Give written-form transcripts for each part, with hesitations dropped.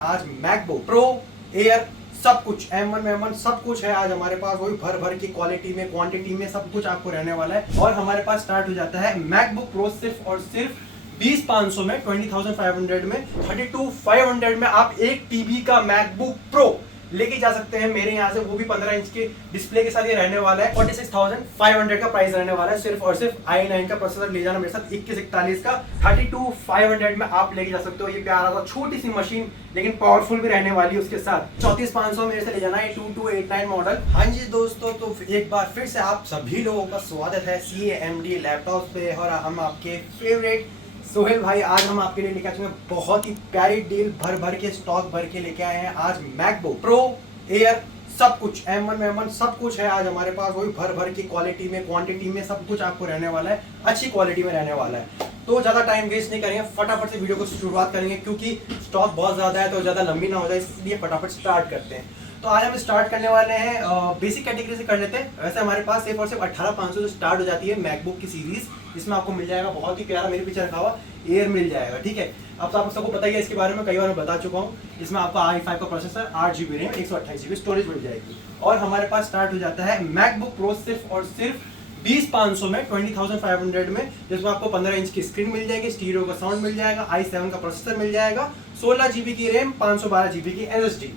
आज MacBook pro air सब कुछ M1 सब कुछ है आज हमारे पास, वही भर भर की क्वालिटी में क्वांटिटी में सब कुछ आपको रहने वाला है। और हमारे पास स्टार्ट हो जाता है मैकबुक प्रो सिर्फ और सिर्फ 20,500 में, 20,500 में, 32,500 में आप एक टीबी का मैकबुक प्रो लेके जा सकते हैं मेरे यहाँ से, वो भी 15 इंच के डिस्प्ले के साथ। ये रहने वाला है 46,500 का प्राइस रहने वाला है। सिर्फ और सिर्फ i9 का प्रोसेसर ले जाना मेरे साथ 2141 का 32,500 में आप लेके जा सकते हो। ये प्यारा सा छोटी सी मशीन लेकिन पावरफुल भी रहने वाली है उसके साथ। 34,500 मेरे से ले जाना है 2289 मॉडल। हाँ जी दोस्तों, तो एक बार फिर से आप सभी लोगों का स्वागत है CAMD लैपटॉप पे। और हम आपके फेवरेट सोहेल भाई, आज हम आपके लिए लेके आए हैं बहुत ही प्यारी डील, भर भर के स्टॉक भर के लेके आए हैं। आज मैकबुक प्रो एयर सब कुछ M1 सब कुछ है आज हमारे पास, वही भर भर की क्वालिटी में क्वांटिटी में सब कुछ आपको रहने वाला है, अच्छी क्वालिटी में रहने वाला है। तो ज़्यादा टाइम वेस्ट नहीं करेंगे, फटाफट से वीडियो को शुरुआत करेंगे क्योंकि स्टॉक बहुत ज़्यादा है तो ज़्यादा लंबी ना हो जाए, इसलिए फटाफट स्टार्ट करते हैं। तो आज हम स्टार्ट करने वाले हैं बेसिक कैटेगरी से कर लेते हैं। वैसे हमारे पास सिर्फ और सिर्फ 18,500 से स्टार्ट हो जाती है मैकबुक की सीरीज, जिसमें आपको मिल जाएगा बहुत ही प्यारा, मेरे पीछे रखा हुआ एयर मिल जाएगा। ठीक है, अब तो आप सबको पता ही है इसके बारे में, कई बार मैं बता चुका हूँ। इसमें आपको i5 का processor, 8GB RAM, 128GB storage मिल जाएगी। और हमारे पास स्टार्ट हो जाता है मैकबुक प्रो सिर्फ और सिर्फ 20,500 में, 20,500 में, जिसमें आपको 15 इंच की स्क्रीन मिल जाएगी, स्टीरियो का साउंड मिल जाएगा, i7 का प्रोसेसर मिल जाएगा, 16GB की रैम, 512GB की SSD।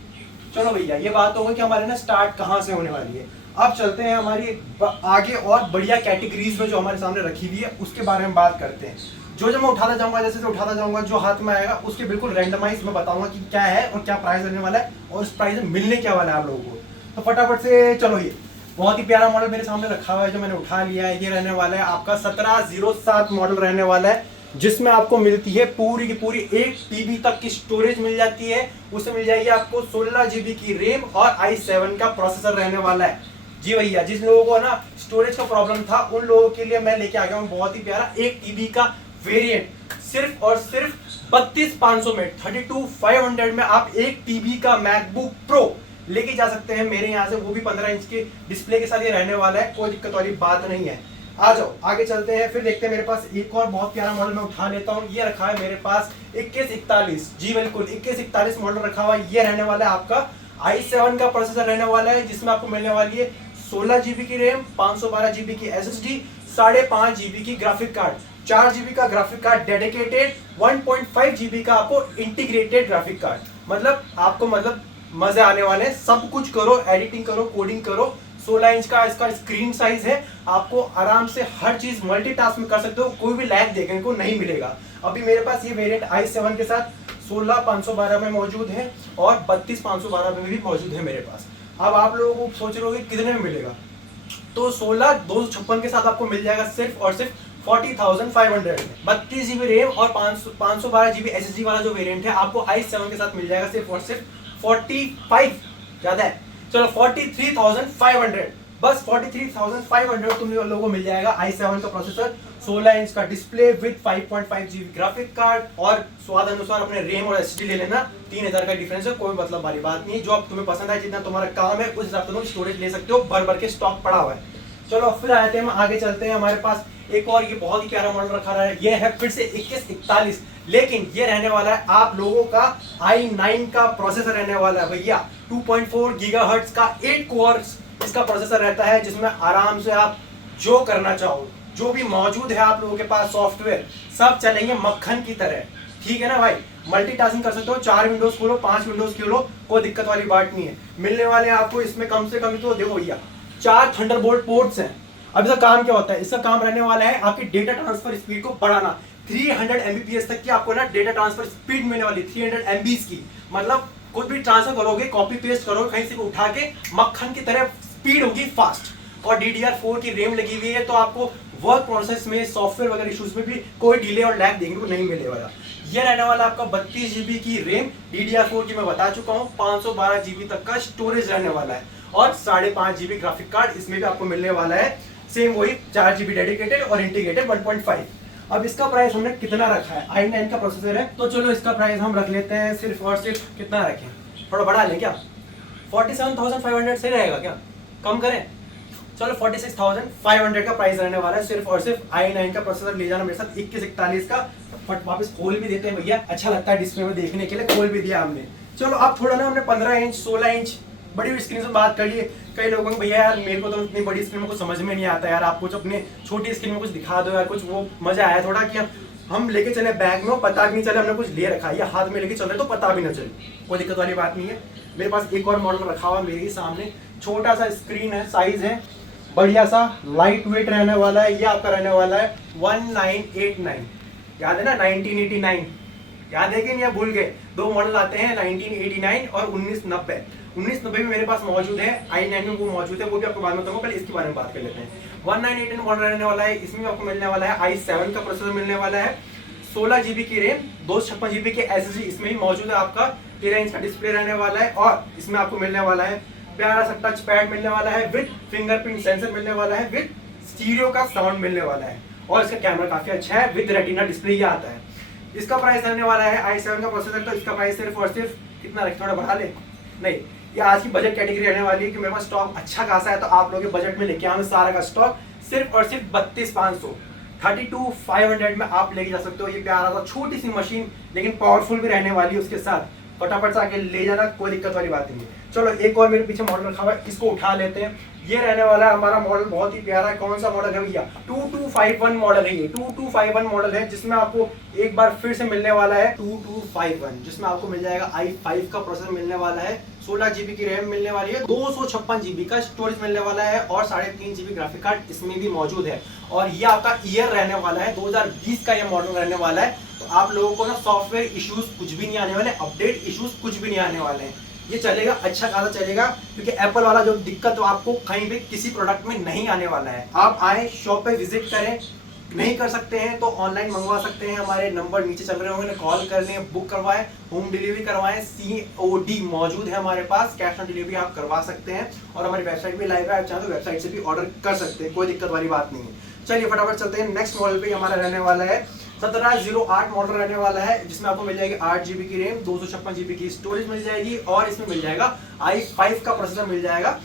चलो भैया, ये बात होगी कि हमारे ना स्टार्ट कहाँ से होने वाली है। अब चलते हैं हमारी आगे और बढ़िया कैटेगरीज में जो हमारे सामने रखी हुई है उसके बारे में बात करते हैं। जो मैं उठाता जाऊंगा, जैसे उठाता जाऊंगा, जो हाथ में आएगा उसके बिल्कुल रैंडमाइज मैं बताऊंगा कि क्या है और क्या प्राइस रहने वाला है और इस प्राइस में मिलने क्या वाला है आप लोगों को। तो फटाफट से चलो, ये बहुत ही प्यारा मॉडल मेरे सामने रखा हुआ है जो मैंने उठा लिया है। ये रहने वाला है आपका 1707 मॉडल रहने वाला है, जिसमें आपको मिलती है पूरी की पूरी 1 TB तक की स्टोरेज मिल जाती है। उसमें मिल जाएगी आपको 16GB की रैम और i7 का प्रोसेसर रहने वाला है। जी भैया, जिस लोगों को ना स्टोरेज का प्रॉब्लम था उन लोगों के लिए मैं लेके आ गया हूँ बहुत ही प्यारा 1 TB का वेरिएंट। सिर्फ और सिर्फ 32,500 में, 32,500 में आप 1 TB का मैकबुक प्रो लेके जा सकते हैं मेरे यहाँ से, वो भी 15 इंच के डिस्प्ले के साथ। ये रहने वाला है, कोई दिक्कत वाली बात नहीं है। आ जाओ आगे चलते हैं, फिर देखते हैं। मेरे पास एक और बहुत प्यारा मॉडल मैं उठा लेता हूँ। ये रखा है मेरे पास 2141, जी बिल्कुल 2141 मॉडल रखा हुआ है। ये रहने वाला है आपका i7 का प्रोसेसर रहने वाला है, जिसमें आपको मिलने वाली है 16GB की रैम, 512GB की SSD, 5.5GB की ग्राफिक कार्ड, 4GB का ग्राफिक कार्ड डेडिकेटेड, 1.5GB का आपको इंटीग्रेटेड ग्राफिक कार्ड। मतलब आपको मजे आने वाले हैं, सब कुछ करो, एडिटिंग करो, कोडिंग करो। 16 इंच का इसका स्क्रीन साइज है, आपको आराम से हर चीज मल्टीटास्क में कर सकते हो, कोई भी लैग देखने को नहीं मिलेगा। अभी मेरे पास ये वेरिएंट i7 के साथ 16,512 में मौजूद है और 32,512 में भी मौजूद है मेरे पास। अब आप लोगों को सोच रहे हो कि कितने में मिलेगा, तो 16,256 के साथ आपको मिल जाएगा सिर्फ और सिर्फ 40,500 में। 32GB रैम और 512GB SSD वाला जो वेरिएंट है आपको i7 के साथ मिल जाएगा सिर्फ और सिर्फ 45, ज्यादा है, चलो 43,500, बस 43,500 तुम लोगों को मिल जाएगा i7 का प्रोसेसर, 16 इंच का display with 5.5GB graphic card. और स्वाद अनुसार अपने रैम और SSD ले लेना, 3,000 का डिफरेंस है, कोई मतलब वाली बात नहीं है। जो आप तुम्हें पसंद है, जितना तुम्हारा काम है उस हिसाब से तुम स्टोरेज ले सकते हो, भर भर के स्टॉक पड़ा हुआ है। चलो फिर आते हैं, हम आगे चलते हैं। हमारे पास एक और ये बहुत ही प्यारा मॉडल रखा रहा है, ये है फिर से 2141, लेकिन ये रहने वाला है आप लोगों का i9 का प्रोसेसर रहने वाला है भैया। 2.4 GHz का 8 कोर इसका प्रोसेसर रहता है, जिसमें आराम से आप जो करना चाहो, जो भी मौजूद है आप लोगों के पास सॉफ्टवेयर, सब चलेंगे मक्खन की तरह। ठीक है ना भाई, मल्टीटास्किंग कर सकते हो, 4 विंडोज खोलो, 5 विंडोज खोलो, कोई दिक्कत वाली बात नहीं है। मिलने वाले आपको इसमें कम से कम, तो देखो भैया 4 थंडरबोल्ट पोर्ट्स हैं। अब इसका काम क्या होता है, इसका काम रहने वाला है आपकी डेटा ट्रांसफर स्पीड को बढ़ाना। 300 Mbps तक की आपको ना डेटा ट्रांसफर स्पीड मिलने वाली, 300 MBs की। मतलब कुछ भी ट्रांसफर करोगे, कॉपी पेस्ट करोगे कहीं से उठा के, मक्खन की तरह स्पीड होगी फास्ट। और DDR4 की रैम लगी हुई है, तो आपको वर्क प्रोसेस में, सॉफ्टवेयर वगैरह इश्यूज में भी कोई डिले और लैग देखने को नहीं मिलेगा। ये रहने वाला आपका 32GB की रैम, DDR4 की मैं बता चुका हूँ, 512GB तक का स्टोरेज रहने वाला है और 5.5GB ग्राफिक कार्ड इसमें भी आपको मिलने वाला है। सेम वही 4GB डेडिकेटेड और इंटीग्रेटेड 1.5। अब इसका प्राइस हमने कितना रखा है, i9 का प्रोसेसर है, तो चलो इसका प्राइस हम रख लेते हैं सिर्फ और सिर्फ, कितना रखें, थोड़ा बढ़ा लें क्या, 47,500 से रहेगा क्या, कम करें, चलो 46,500 का प्राइस रहने वाला है। सिर्फ और सिर्फ i9 का प्रोसेसर ले जाना मेरे साथ 2141 का। फट वापस खोल भी देते हैं भैया, अच्छा लगता है डिस्प्ले में देखने के लिए, खोल भी दिया हमने। चलो अब थोड़ा ना हमने 15 इंच 16 इंच बड़ी स्क्रीन से बात कर लिए। कई लोगों को भैया यार मेरे को तो इतनी बड़ी स्क्रीन में कुछ समझ में नहीं आता यार, आप कुछ अपने छोटी स्क्रीन में कुछ दिखा दो यार, कुछ वो मजा आया थोड़ा कि हम लेके चले बैग में, पता भी नहीं चले हमने कुछ ले रखा है, या हाथ में लेके चल रहे तो पता भी ना चले, कोई दिक्कत वाली बात नहीं है। मेरे पास एक और मॉडल रखा हुआ मेरे ही सामने, छोटा सा स्क्रीन है, साइज है, बढ़िया सा लाइट वेट रहने वाला है। ये आपका रहने वाला है 1989, याद है ना 1989, याद है कि नहीं, भूल गए? दो मॉडल आते हैं 1989 और 1990। 1990 में मेरे पास मौजूद है, i9 में वो मौजूद है, वो भी आपको बाद में बताऊंगा, पहले इसके बारे में बात कर लेते हैं। 1989 मॉडल रहने वाला है, इसमें आपको मिलने वाला है i7 का प्रोसेसर मिलने वाला है, 16 GB की रैम, 256 GB की SSD इसमें ही मौजूद है, आपका 13 इंच का डिस्प्ले रहने वाला है, और इसमें आपको मिलने वाला है प्यारा सा टच पैड मिलने वाला है, विद फिंगरप्रिंट सेंसर मिलने वाला है, विद स्टीरियो का साउंड मिलने वाला है, और इसका कैमरा काफी अच्छा है, विद रेटिना डिस्प्ले ये आता है। इसका प्राइस रहने वाला है i7 का प्रोसेसर, तो इसका प्राइस सिर्फ और सिर्फ कितना रखे, थोड़ा बढ़ा ले, नहीं ये आज की बजट कैटेगरी रहने वाली है कि मेरे पास स्टॉक अच्छा खासा है, तो आप लोगों के बजट में लेके आऊँ सारा का स्टॉक सिर्फ और सिर्फ 32,500, 32,500 में आप लेके जा सकते हो। ये प्यारा सा छोटी सी मशीन, लेकिन पावरफुल भी रहने वाली है उसके साथ, फटाफट से आके ले जाना, कोई दिक्कत वाली बात नहीं है। चलो एक और मेरे पीछे मॉडल रखा हुआ है, इसको उठा लेते हैं। ये रहने वाला है हमारा मॉडल, बहुत ही प्यारा है। कौन सा मॉडल है भैया? 2251 मॉडल है ये, 2251 मॉडल है, जिसमें आपको एक बार फिर से मिलने वाला है 2251, जिसमें आपको मिल जाएगा i5 का प्रोसेसर मिलने वाला है, 16 GB की रैम मिलने वाली है, 256 GB का स्टोरेज मिलने वाला है, और 3.5 GB ग्राफिक कार्ड इसमें भी मौजूद है। और ये आपका ईयर रहने वाला है 2020 का ये मॉडल रहने वाला है, तो आप लोगों को ना सॉफ्टवेयर इश्यूज कुछ भी नहीं आने वाले, अपडेट इश्यूज कुछ भी नहीं आने वाले हैं। ये चलेगा, अच्छा खासा चलेगा, क्योंकि एप्पल वाला जो दिक्कत है आपको कहीं भी किसी प्रोडक्ट में नहीं आने वाला है। आप आए शॉप पे विजिट करें, नहीं कर सकते हैं तो ऑनलाइन मंगवा सकते हैं, हमारे नंबर नीचे चल रहे होंगे, कॉल कर लें, बुक करवाएं, होम डिलीवरी करवाएं, COD मौजूद है हमारे पास, कैश ऑन डिलीवरी आप करवा सकते हैं, और हमारी वेबसाइट भी लाइव है, आप चाहें तो वेबसाइट से भी ऑर्डर कर सकते हैं, कोई दिक्कत वाली बात नहीं है। चलिए फटाफट चलते हैं नेक्स्ट मॉडल पे। हमारा रहने वाला है 1708 मॉडल रहने वाला है, जिसमें आपको मिल जाएगी 8 GB की रैम, 256 GB की स्टोरेज मिल जाएगी, और इसमें मिल जाएगा i5 का प्रोसेसर मिल जाएगा।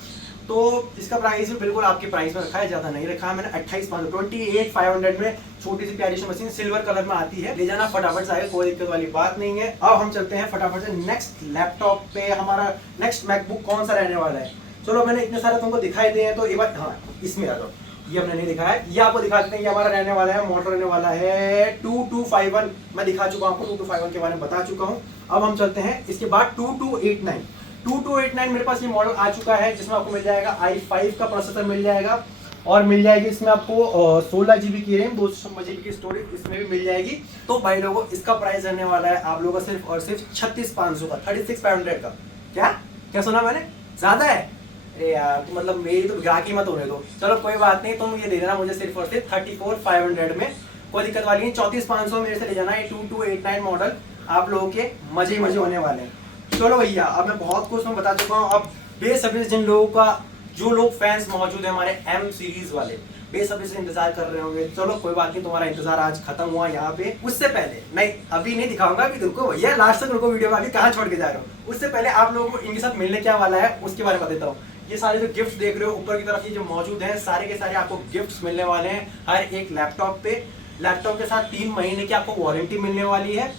तो इसका प्राइस भी बिल्कुल आपके प्राइस में रखा है, ज्यादा नहीं रखा है मैंने, 28,500 में छोटी सी प्यारी सी मशीन सिल्वर कलर में आती है, ले जाना फटाफट से आएगा, कोई दिक्कत वाली बात नहीं है। अब हम चलते हैं फटाफट से नेक्स्ट लैपटॉप पे। हमारा नेक्स्ट मैकबुक कौन सा रहने वाला है? चलो मैंने इतने सारे तुमको दिखाई दिए हैं, तो एक बार हाँ इसमें आ जाओ, ये हमने नहीं दिखाया है, ये आपको दिखा देते हैं। ये हमारा रहने वाला है, मॉडल रहने वाला है 2251, मैं दिखा चुका हूँ आपको, 2251 के बारे में बता चुका हूँ। अब हम चलते हैं इसके बाद 2289। 2289 मेरे पास ये मॉडल आ चुका है, जिसमें आपको मिल जाएगा i5 का प्रोसेसर मिल जाएगा, और मिल जाएगी इसमें आपको 16 GB की रैम, 256 GB की स्टोरेज इसमें भी मिल जाएगी। तो भाई लोगों इसका प्राइस रहने वाला है आप लोगों का सिर्फ और सिर्फ 36,500 का, 36,500 का। क्या क्या सुना मैंने? ज्यादा है? अरे यार तो मतलब मेरी तो ग्राहकी मत होने दो। चलो कोई बात नहीं, तुम ये दे देना मुझे सिर्फ और सिर्फ 34,500 में, कोई दिक्कत वाली नहीं। 34,500 मेरे से ले जाना है 2289 मॉडल, आप लोगों के मजे ही मजे होने वाले हैं। चलो भैया अब मैं बहुत कुछ मैं बता चुका हूँ, अब बेसब्री से जिन लोगों का, जो लोग फैंस मौजूद है हमारे M सीरीज वाले, बेसब्री से इंतजार कर रहे होंगे। चलो कोई बात नहीं, तुम्हारा इंतजार आज खत्म हुआ यहाँ पे। उससे पहले नहीं, अभी नहीं दिखाऊंगा, अभी रुको भैया, लास्ट तक रुको वीडियो में, अभी कहाँ छोड़ के जा रहे हो। उससे पहले आप लोगों को इनके साथ मिलने क्या वाला है उसके बारे में बता देता हूँ। ये सारे जो गिफ्ट्स देख रहे हो ऊपर की तरफ, ये जो मौजूद हैं सारे के सारे आपको गिफ्ट्स मिलने वाले हैं हर एक लैपटॉप पे। लैपटॉप के साथ 3 महीने की आपको वारंटी मिलने वाली है,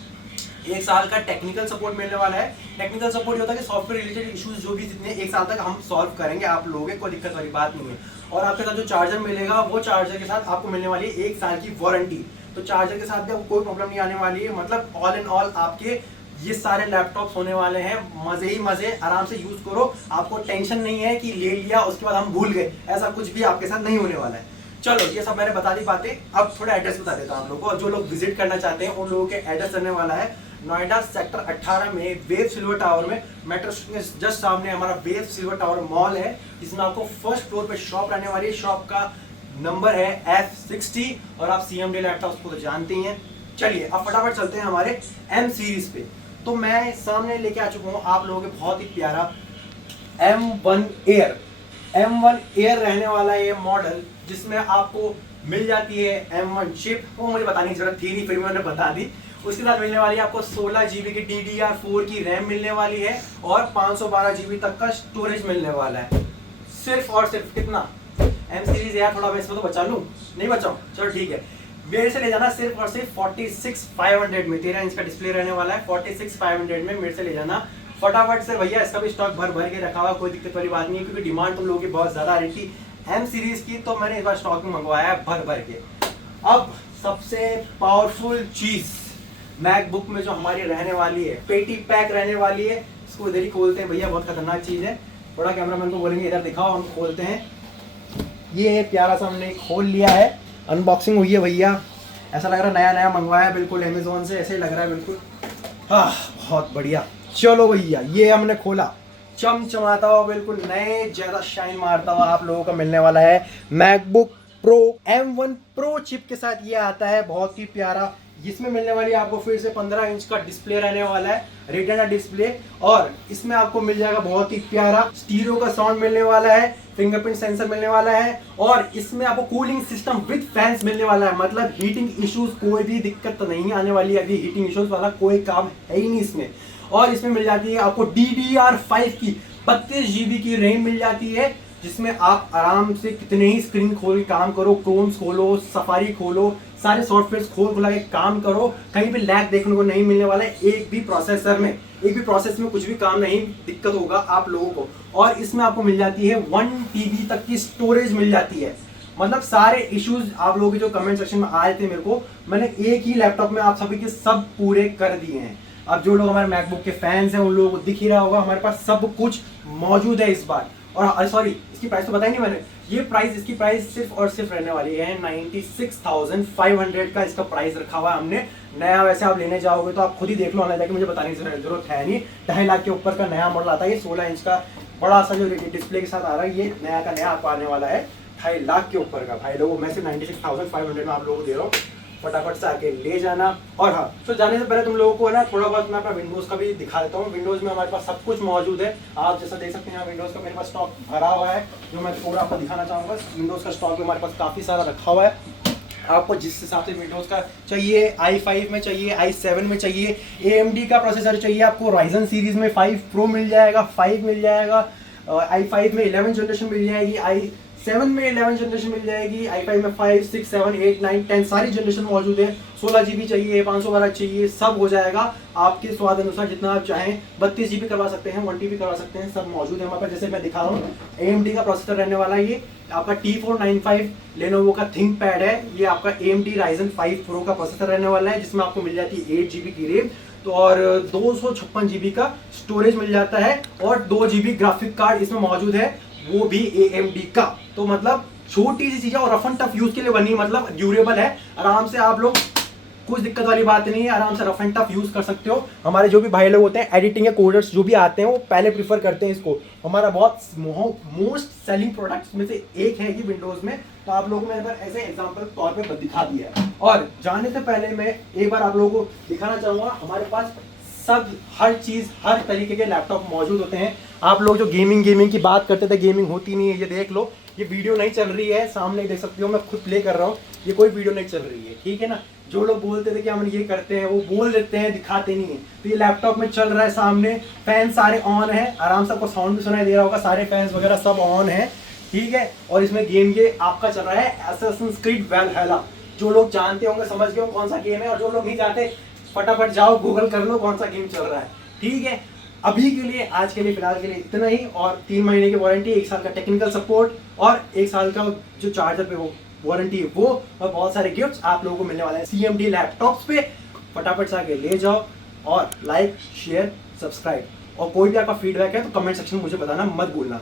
1 साल का टेक्निकल सपोर्ट मिलने वाला है। टेक्निकल सपोर्ट ये होता है कि सॉफ्टवेयर रिलेटेड इश्यूज जो भी जितने 1 साल तक हम सॉल्व करेंगे आप लोगों के, कोई दिक्कत वाली बात नहीं है। और आपके साथ जो चार्जर मिलेगा, वो चार्जर के साथ आपको मिलने वाली है 1 साल की वारंटी। तो चार्जर के साथ भी आपको कोई प्रॉब्लम नहीं आने वाली है, मतलब ऑल इन ऑल आपके ये सारे लैपटॉप्स होने वाले हैं मजे ही मजे, आराम से यूज करो। आपको टेंशन नहीं है कि ले लिया उसके बाद हम भूल गए, ऐसा कुछ भी आपके साथ नहीं होने वाला है। चलो ये सब मैंने बता दी बातें, अब थोड़ा एड्रेस बता देता हूँ आप लोगों को। जो लोग विजिट करना चाहते हैं उन लोगों के एड्रेस रहने वाला है नोएडा सेक्टर 18 में वेव सिल्वर टावर में, मेट्रो स्टेशन के जस्ट सामने हमारा वेव सिल्वर टावर मॉल है, जिसमें आपको फर्स्ट फ्लोर पे शॉप रहने वाली है। शॉप का नंबर है F60, और आप CMD लैपटॉप्स को तो जानते ही हैं। चलिए अब फटाफट चलते हैं हमारे M सीरीज पे। तो मैं सामने लेके आ चुका हूँ आप लोगों के बहुत ही प्यारा M1 Air। M1 Air रहने वाला है ये मॉडल, जिसमें आपको मिल जाती है M1 चिप, वो मुझे बताने की जरूरत थी नहीं, फिर मैंने बता दी। उसके साथ मिलने वाली है आपको 16 GB की DDR4 की रैम मिलने वाली है, और 512 GB तक का स्टोरेज मिलने वाला है। सिर्फ और सिर्फ कितना? M सीरीज यार, थोड़ा मैं इसमें तो बचा लूँ, नहीं बचाऊँ? चलो ठीक है, मेरे से ले जाना सिर्फ और सिर्फ 46,500 में। 13 इंच का डिस्प्ले रहने वाला है, 46,500 में मेरे से ले जाना फटाफट से भैया इसका भी स्टॉक भर भर के रखा हुआ, कोई दिक्कत वाली बात नहीं है, क्योंकि डिमांड तुम लोगों की बहुत ज्यादा आ रही थी एम सीरीज की, तो मैंने इस बार स्टॉक में मंगवाया है भर भर के। अब सबसे पावरफुल चीज मैकबुक में जो हमारी रहने वाली है, पेटी पैक रहने वाली है, इसको इधर ही खोलते हैं भैया, बहुत खतरनाक चीज है। थोड़ा कैमरामैन को बोलेंगे इधर दिखाओ, हम खोलते हैं। ये प्यारा सा हमने खोल लिया है, अनबॉक्सिंग हुई है भैया, ऐसा लग रहा है नया नया मंगवाया है बिल्कुल अमेजोन से, ऐसे ही लग रहा है बिल्कुल। हाँ बहुत बढ़िया। चलो भैया ये हमने खोला, चमचमाता हुआ बिल्कुल नए ज्यादा शाइन मारता हुआ आप लोगों को मिलने वाला है MacBook pro M1 pro chip के साथ। ये आता है बहुत ही प्यारा, जिसमें मिलने वाली आपको फिर से 15 इंच का डिस्प्ले रहने वाला है, रेटिना डिस्प्ले, और इसमें आपको मिल जाएगा बहुत ही प्यारा स्टीरियो का साउंड मिलने वाला है, फिंगरप्रिंट सेंसर मिलने वाला है, और इसमें आपको कूलिंग सिस्टम विद फैंस मिलने वाला है। मतलब हीटिंग इश्यूज कोई भी दिक्कत तो नहीं आने वाली है, अभी हीटिंग इश्यूज वाला कोई काम है ही नहीं इसमें। और इसमें मिल जाती है आपको DDR5 की 32 GB की रैम मिल जाती है, जिसमें आप आराम से कितने ही स्क्रीन खोल के काम करो, क्रोम्स खोलो, सफारी खोलो, सारे सॉफ्टवेयर खोल खुला के काम करो, कहीं भी लैग देखने को नहीं मिलने वाला है। एक भी प्रोसेस में कुछ भी काम नहीं दिक्कत होगा आप लोगों को। और इसमें आपको मिल जाती है 1 TB तक की स्टोरेज मिल जाती है। मतलब सारे इश्यूज आप लोगों के जो कमेंट सेक्शन में आए थे मेरे को, मैंने एक ही लैपटॉप में आप सभी के सब पूरे कर दिए हैं। अब जो लोग हमारे मैकबुक के फैंस हैं उन लोगों को दिख ही रहा होगा, हमारे पास सब कुछ मौजूद है इस बार। और सॉरी, इसकी प्राइस तो बताई नहीं मैंने, इसकी प्राइस सिर्फ और सिर्फ रहने वाली है 96,500 का इसका प्राइस रखा हुआ है हमने। नया वैसे आप लेने जाओगे तो आप खुद ही देख लो, ऑनलाइन जाके, मुझे बताने की जरूरत है नहीं। 2.5 लाख के ऊपर का नया मॉडल आता है, ये 16 इंच का बड़ा सा जो डिस्प्ले के साथ आ रहा है, ये नया का नया आपको आने वाला है 2.5 लाख के ऊपर का। भाई लोगों, मैं सिर्फ 96,500 में आप लोगों को दे रहा हूँ, फटाफट से आके ले जाना। और हाँ, तो जाने से पहले तुम लोगों को है ना थोड़ा बहुत मैं अपना विंडोज का भी दिखा देता हूँ। विंडोज में हमारे पास सब कुछ मौजूद है, आप जैसा देख सकते हैं विंडोज का मेरे पास स्टॉक भरा हुआ है, जो मैं थोड़ा आपको दिखाना चाहूँगा। विंडोज का स्टॉक हमारे पास काफ़ी सारा रखा हुआ है। आपको जिस हिसाब से विंडोज का चाहिए, i5 में चाहिए, i7 में चाहिए, AMD का प्रोसेसर चाहिए आपको, Ryzen सीरीज में 5 प्रो मिल जाएगा, 5 मिल जाएगा, i5 में 11 जनरेशन मिल जाएगी, i7 में 11 जनरेशन मिल जाएगी, i5 में 5, 6, 7, 8, 9, 10 सारी जनरेशन मौजूद है। 16 GB चाहिए, 512 चाहिए, सब हो जाएगा आपके स्वाद अनुसार, जितना आप चाहें। 32 GB करवा सकते हैं, 1 TB करवा सकते हैं, सब मौजूद है हमारे पास। जैसे मैं दिखा रहा हूँ, AMD का प्रोसेसर रहने वाला है, ये आपका T495 लेनोवो का थिंकपैड है, ये आपका AMD Ryzen 5 Pro का प्रोसेसर रहने वाला है, जिसमें आपको मिल जाती है 8 GB की रैम, तो और 256 GB का स्टोरेज मिल जाता है, और 2 GB ग्राफिक कार्ड इसमें मौजूद है, वो भी AMD का। तो मतलब छोटी सी चीज है और रफ एंड टफ यूज के लिए बनी, मतलब ड्यूरेबल है, आराम से आप लोग, कुछ दिक्कत वाली बात नहीं है, आराम से रफ एंड टफ यूज कर सकते हो। हमारे जो भी भाई लोग होते हैं एडिटिंग या कोडर्स जो भी आते हैं, वो पहले प्रीफर करते हैं इसको। हमारा बहुत मोस्ट सेलिंग प्रोडक्ट्स में से एक है ये विंडोज में, तो आप लोगों को मैंने ऐसे एग्जांपल तौर पे दिखा दिया है। और जाने से पहले मैं एक बार आप लोगों को दिखाना चाहूंगा, हमारे पास सब हर चीज, हर तरीके के लैपटॉप मौजूद होते हैं। आप लोग जो गेमिंग की बात करते थे, गेमिंग होती नहीं है, ये देख लो, ये वीडियो नहीं चल रही है, सामने देख सकते हो, मैं खुद प्ले कर रहा हूँ, ये कोई वीडियो नहीं चल रही है, ठीक है ना। जो लोग बोलते थे कि हम ये करते हैं, वो बोल देते हैं, दिखाते नहीं है। तो ये लैपटॉप में चल रहा है, सामने फैन सारे ऑन है, आराम से आपको साउंड भी सुनाई दे रहा होगा, सारे फैंस वगैरह सब ऑन है, ठीक है। और इसमें गेम ये आपका चल रहा है Assassin's Creed Valhalla। जो लोग जानते होंगे, समझ गए कौन सा गेम है, और जो लोग नहीं जानते फटाफट जाओ गूगल कर लो कौन सा गेम चल रहा है, ठीक है। अभी के लिए, आज के लिए, फिलहाल के लिए इतना ही। और 3 महीने की वारंटी, 1 साल का टेक्निकल सपोर्ट, और 1 साल का जो चार्जर पे वो वारंटी है वो, और बहुत सारे गिफ्ट्स आप लोगों को मिलने वाले हैं CMD लैपटॉप्स पे। फटाफट से आके ले जाओ, और लाइक, शेयर, सब्सक्राइब, और कोई भी आपका फीडबैक है तो कमेंट सेक्शन में मुझे बताना मत भूलना।